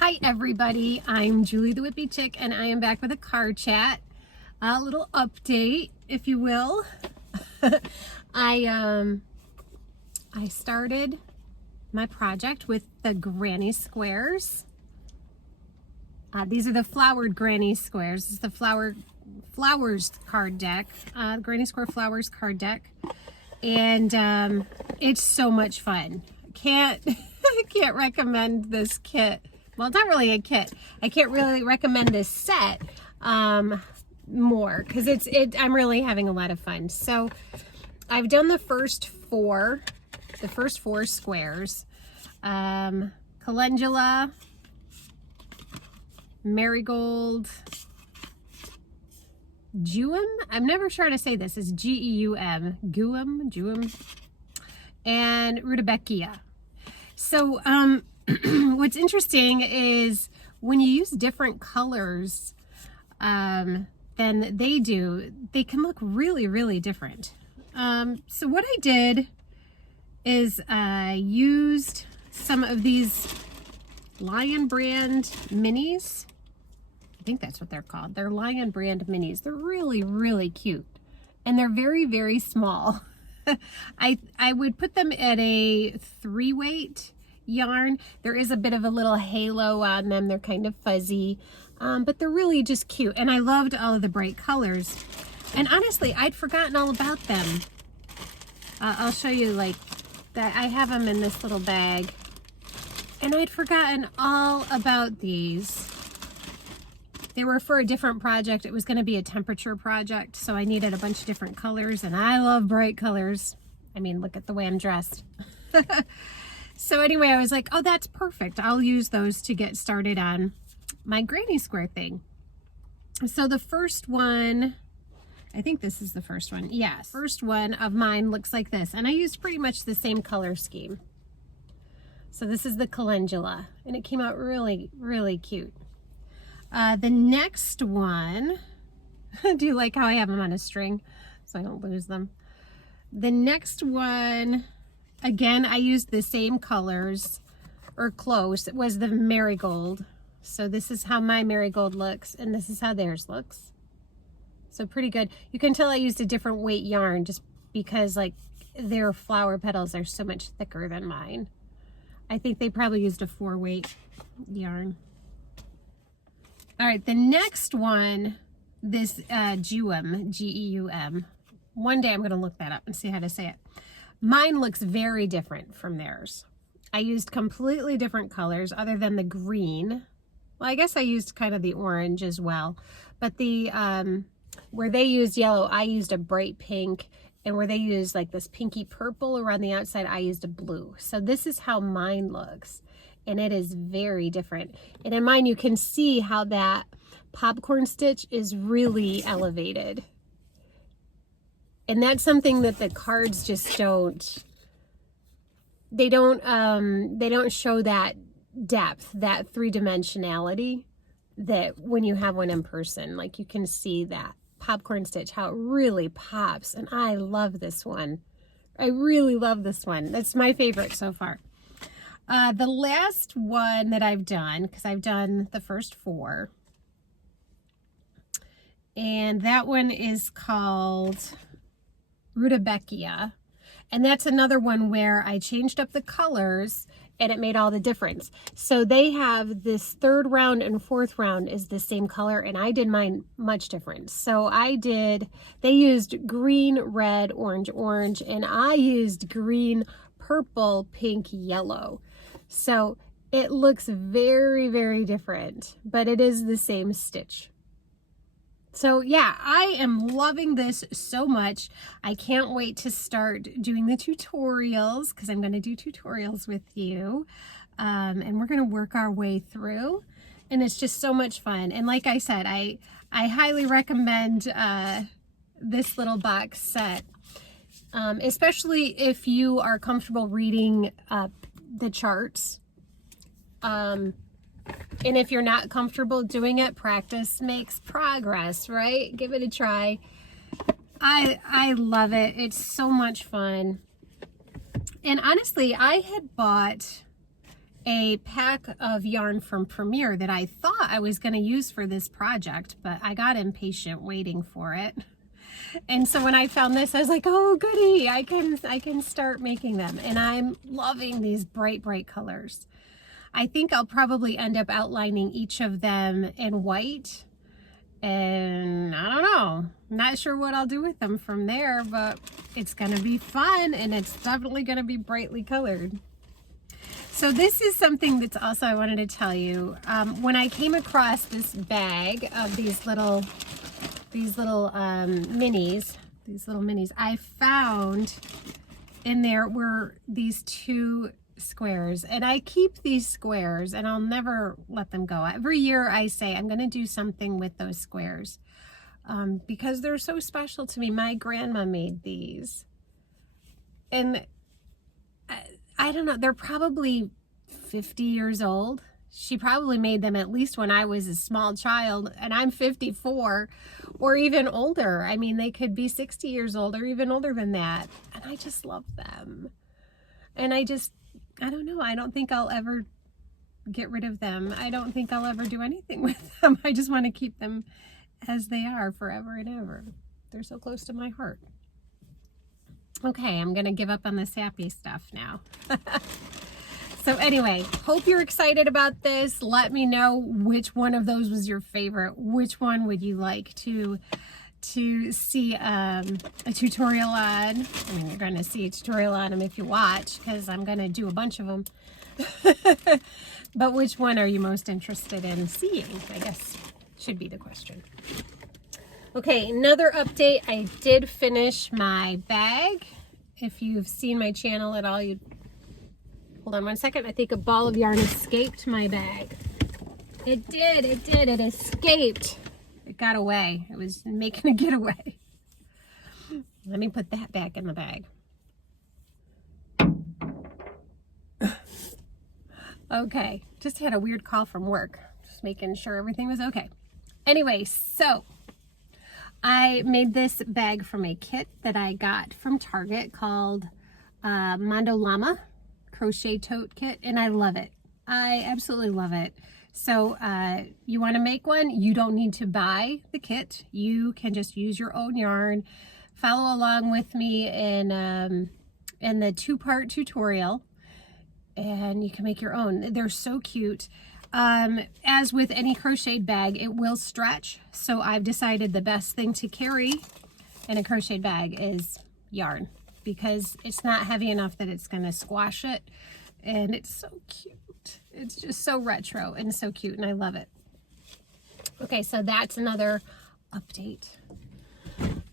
Hi everybody, I'm Julie the Whippy Chick and I am back with a card chat. A little update, if you will. I started my project with the granny squares. These are the flowered granny squares. This is the flowers card deck, granny square flowers card deck. And it's so much fun. Can't recommend this kit. Well, it's not really a kit. I can't really recommend this set more because I'm really having a lot of fun. So I've done the first four squares. Calendula, marigold, Geum. I'm never sure how to say this. It's Geum, Geum, and Rudbeckia. So what's interesting is when you use different colors than they do, they can look really, really different. So what I did is I used some of these Lion brand minis. I think that's what they're called. They're Lion brand minis. They're really, really cute. And they're very, very small. I would put them at a 3-weight yarn. There is a bit of a little halo on them. They're kind of fuzzy, but they're really just cute. And I loved all of the bright colors. And honestly, I'd forgotten all about them. I'll show you like that. I have them in this little bag. And I'd forgotten all about these. They were for a different project. It was going to be a temperature project, so I needed a bunch of different colors, and I love bright colors. I mean, look at the way I'm dressed. So anyway, I was like, oh, that's perfect. I'll use those to get started on my granny square thing. So the first one, I think this is the first one. Yes, first one of mine looks like this, and I used pretty much the same color scheme. So this is the calendula, and it came out really, really cute. The next one, do you like how I have them on a string so I don't lose them? The next one, again, I used the same colors, or close. It was the marigold. So this is how my marigold looks, and this is how theirs looks. So pretty good. You can tell I used a different weight yarn just because like their flower petals are so much thicker than mine. I think they probably used a 4-weight yarn. All right, the next one, this Geum, G-E-U-M. One day I'm going to look that up and see how to say it. Mine looks very different from theirs. I used completely different colors other than the green. Well, I guess I used kind of the orange as well. But the where they used yellow, I used a bright pink. And where they used like this pinky purple around the outside, I used a blue. So this is how mine looks. And it is very different. And in mine, you can see how that popcorn stitch is really elevated. And that's something that the cards just don't, they don't show that depth, that 3-dimensionality that when you have one in person, like you can see that popcorn stitch, how it really pops. And I love this one. I really love this one. That's my favorite so far. The last one that I've done, because I've done the first 4, and that one is called Rudbeckia, and that's another one where I changed up the colors and it made all the difference. So they have this 3rd round and 4th round is the same color, and I did mine much different. So they used green, red, orange, and I used green, purple, pink, yellow. So it looks very, very different, but it is the same stitch. So yeah, I am loving this so much. I can't wait to start doing the tutorials because I'm going to do tutorials with you. And we're going to work our way through. And it's just so much fun. And like I said, I highly recommend this little box set, especially if you are comfortable reading the charts. And if you're not comfortable doing it, practice makes progress, right? Give it a try. I love it. It's so much fun. And honestly, I had bought a pack of yarn from Premier that I thought I was going to use for this project, but I got impatient waiting for it. And so when I found this, I was like, oh goody, I can start making them. And I'm loving these bright, bright colors. I think I'll probably end up outlining each of them in white. And I don't know, I'm not sure what I'll do with them from there, but it's gonna be fun and it's definitely gonna be brightly colored. So this is something that's also I wanted to tell you. When I came across this bag of these little minis, I found in there were these 2 squares, and I keep these squares and I'll never let them go. Every year I say I'm going to do something with those squares because they're so special to me. My grandma made these, and I don't know, they're probably 50 years old. She probably made them at least when I was a small child, and I'm 54 or even older. I mean, they could be 60 years old or even older than that. And I just love them. And I don't know. I don't think I'll ever get rid of them. I don't think I'll ever do anything with them. I just want to keep them as they are forever and ever. They're so close to my heart. Okay, I'm going to give up on the sappy stuff now. So anyway, hope you're excited about this. Let me know which one of those was your favorite. Which one would you like to see a tutorial on? I mean, you're going to see a tutorial on them if you watch, because I'm going to do a bunch of them. But which one are you most interested in seeing, I guess should be the question. Okay, another update. I did finish my bag. If you've seen my channel at all, you'd... Hold on one second. I think a ball of yarn escaped my bag. It did. It escaped. It got away. It was making a getaway. Let me put that back in the bag. Okay. Just had a weird call from work. Just making sure everything was okay. Anyway, so I made this bag from a kit that I got from Target called Mondo Llama crochet tote kit, and I love it. I absolutely love it. So you want to make one, you don't need to buy the kit. You can just use your own yarn. Follow along with me in the 2-part tutorial, and you can make your own. They're so cute. As with any crocheted bag, it will stretch. So I've decided the best thing to carry in a crocheted bag is yarn, because it's not heavy enough that it's going to squash it. And it's so cute. It's just so retro and so cute, and I love it. Okay, so that's another update.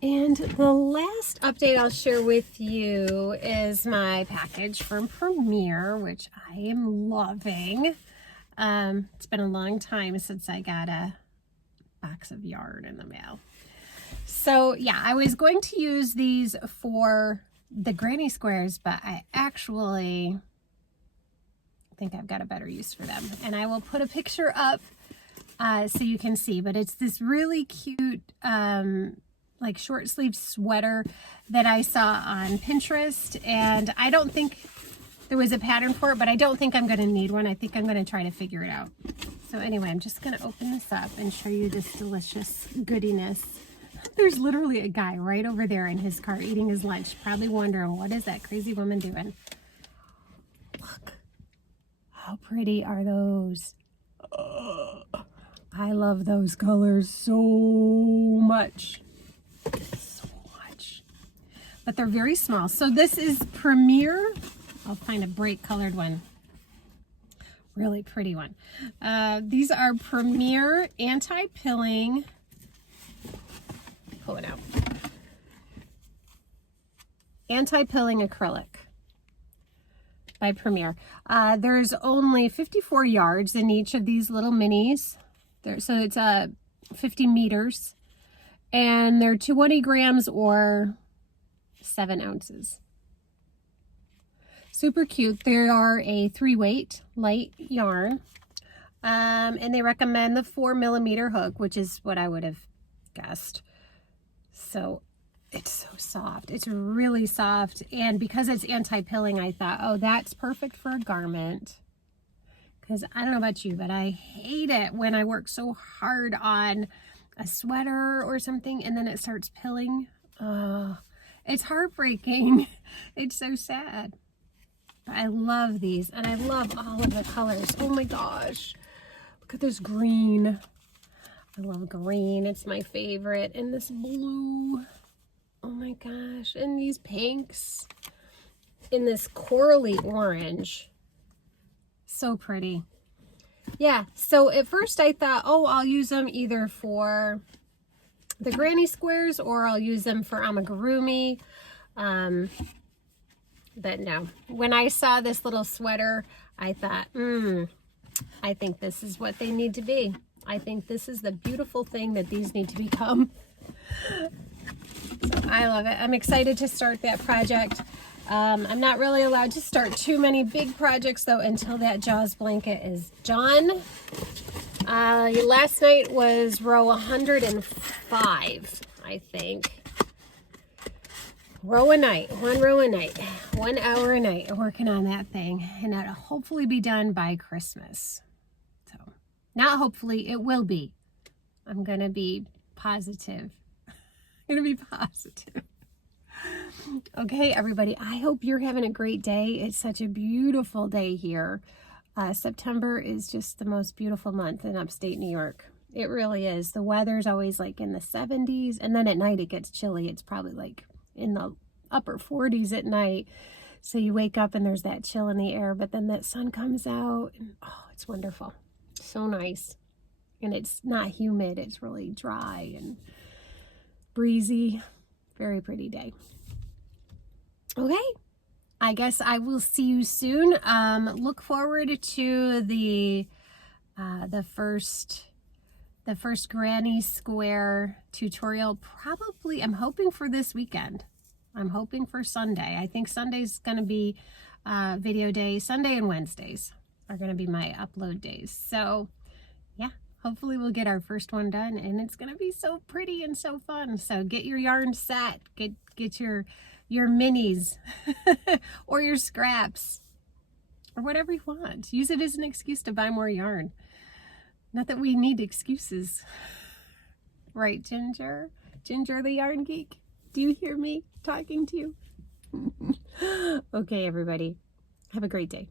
And the last update I'll share with you is my package from Premier, which I am loving. It's been a long time since I got a box of yarn in the mail. So yeah, I was going to use these for the granny squares, but I actually think I've got a better use for them. And I will put a picture up so you can see, but it's this really cute like short sleeve sweater that I saw on Pinterest, and I don't think there was a pattern for it, but I don't think I'm going to need one. I think I'm going to try to figure it out. So anyway, I'm just going to open this up and show you this delicious goodiness. There's literally a guy right over there in his car eating his lunch, probably wondering, what is that crazy woman doing? Look, how pretty are those? I love those colors so much. So much. But they're very small. So this is Premier. I'll find a bright colored one. Really pretty one. These are Premier anti-pilling. Pull it out. Anti-pilling acrylic by Premier. There's only 54 yards in each of these little minis. So it's 50 meters. And they're 20 grams or 7 ounces. Super cute. They are a 3-weight light yarn. And they recommend the 4mm hook, which is what I would have guessed. So it's so soft. It's really soft. And because it's anti-pilling, I thought, oh, that's perfect for a garment. because I don't know about you, but I hate it when I work so hard on a sweater or something and then it starts pilling. It's heartbreaking. It's so sad. But I love these, and I love all of the colors. Oh my gosh. Look at this green. I love green. It's my favorite. And this blue. Oh my gosh. And these pinks. And this corally orange. So pretty. Yeah, so at first I thought, oh, I'll use them either for the granny squares or I'll use them for amigurumi. But no, when I saw this little sweater, I thought, I think this is what they need to be. I think this is the beautiful thing that these need to become. So I love it. I'm excited to start that project. I'm not really allowed to start too many big projects though until that Jaws blanket is done. Last night was row 105, I think. Row a night, 1 row a night, 1 hour a night working on that thing, and that'll hopefully be done by Christmas. So, not hopefully, it will be. I'm gonna be positive. I'm gonna be positive. Okay, everybody, I hope you're having a great day. It's such a beautiful day here. September is just the most beautiful month in upstate New York. It really is. The weather's always like in the 70s, and then at night it gets chilly. It's probably like in the upper 40s at night. So you wake up and there's that chill in the air, but then that sun comes out and oh, it's wonderful. So nice. And it's not humid. It's really dry and breezy. Very pretty day. Okay. I guess I will see you soon. Look forward to the first Granny Square tutorial. Probably, I'm hoping for this weekend. I'm hoping for Sunday. I think Sunday's going to be video day. Sunday and Wednesdays are going to be my upload days. So yeah, hopefully we'll get our first one done, and it's going to be so pretty and so fun. So get your yarn set. Get your minis or your scraps or whatever you want. Use it as an excuse to buy more yarn. Not that we need excuses. Right, Ginger? Ginger the Yarn Geek? Do you hear me talking to you? Okay, everybody. Have a great day.